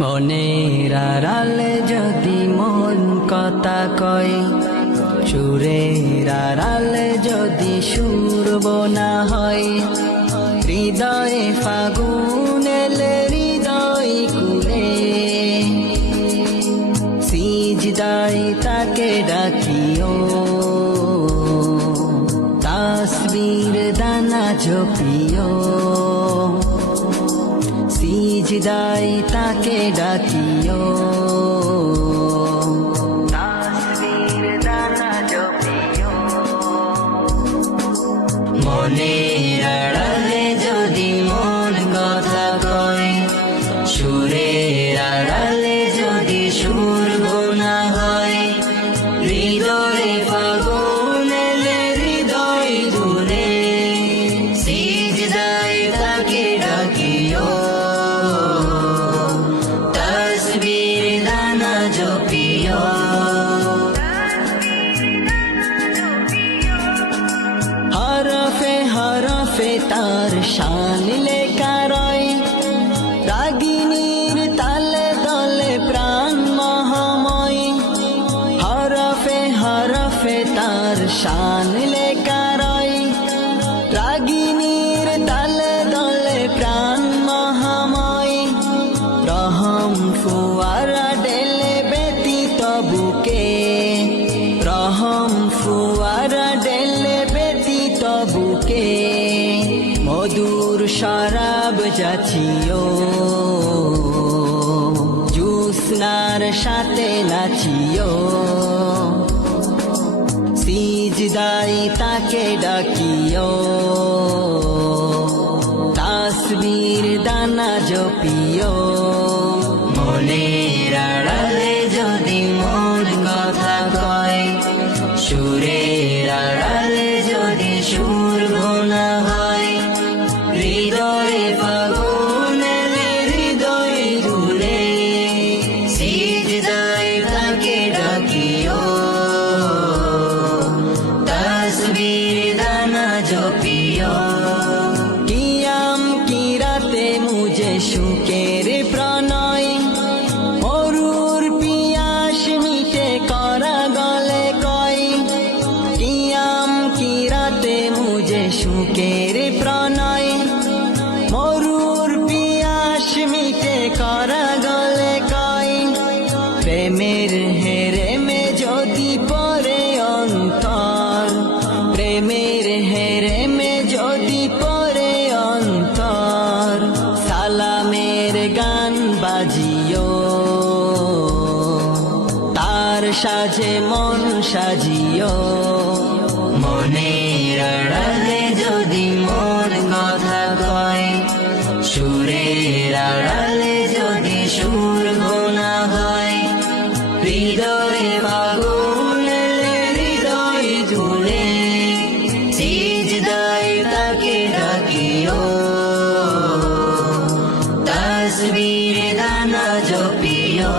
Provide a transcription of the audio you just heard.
মনের আড়ালে যদি মন কথা কয়, সুরের আড়ালে যদি সুর বোনা হয়, হৃদয়ে ফাগুন এলে হৃদয় কুলে, সিজদায় তাকে ডাকিও, তাসবীর দানা জপিও, সিজদায় তাকে ডাকিও, তাসবীর দানা জপিও। মনের আড়ালে যদি মন কথা কয়, সুরের আড়ালে যদি সুর বোনা হয়, হৃদয়ে ফাগুন এলে হৃদয় দুলে, সিজদায় তাকে ডাকিও, তাসবীর দানা জপিও। হরফে হরফে তার শান লেখা রয়, রাগিনীর তালে দলে প্রাণ মহাময়, হরফে হরফে তার শান লেখা রয়, রাগিনীর তালে দলে প্রাণ মহাময়, রহম ফুয়ারা ঢেলে ব্যতীত বুকে, রহম ফুয়ারা ঢেলে ব্যতীত বুকে, মধুর শরাব যাচিও, জুসনার সাথে নাচিও, সিজদায় তাকে ডাকিও, তাসবীর দানা জপিও। মনের আড়ালে যদি মন কথা কয়, সুরের আড়ালে যদি সুর বোনা হয়, হৃদয়ে ফাগুন এলে হৃদয় দুলে, সিজদায় তাকে ডাকিও, তাসবীর দানা জপিও। কিয়াম কিরাতে মুঝে সুখের প্রণয়, মরুর পিয়াস মিটে করা গলে কয়, কিয়াম কিরাতে মুঝে সুখের প্রণয়, মরুর পিয়াস মিটে করা গলে কয়, প্রেমের হেরেমে যদি পড়ে অন্তর, প্রেমের হেরেমে যদি পড়ে অন্তর, সালামের গান বাজিও, তার সাজে মন সাজিও। মনের আড়ালে যদি মন কথা কয়, সুরের আড়ালে যদি সুর বোনা হয়, হৃদয়ে ফাগুন এলে হৃদয় দুলে, সিজদায় তাকে ডাকিও, তাসবীর দানা জপিও।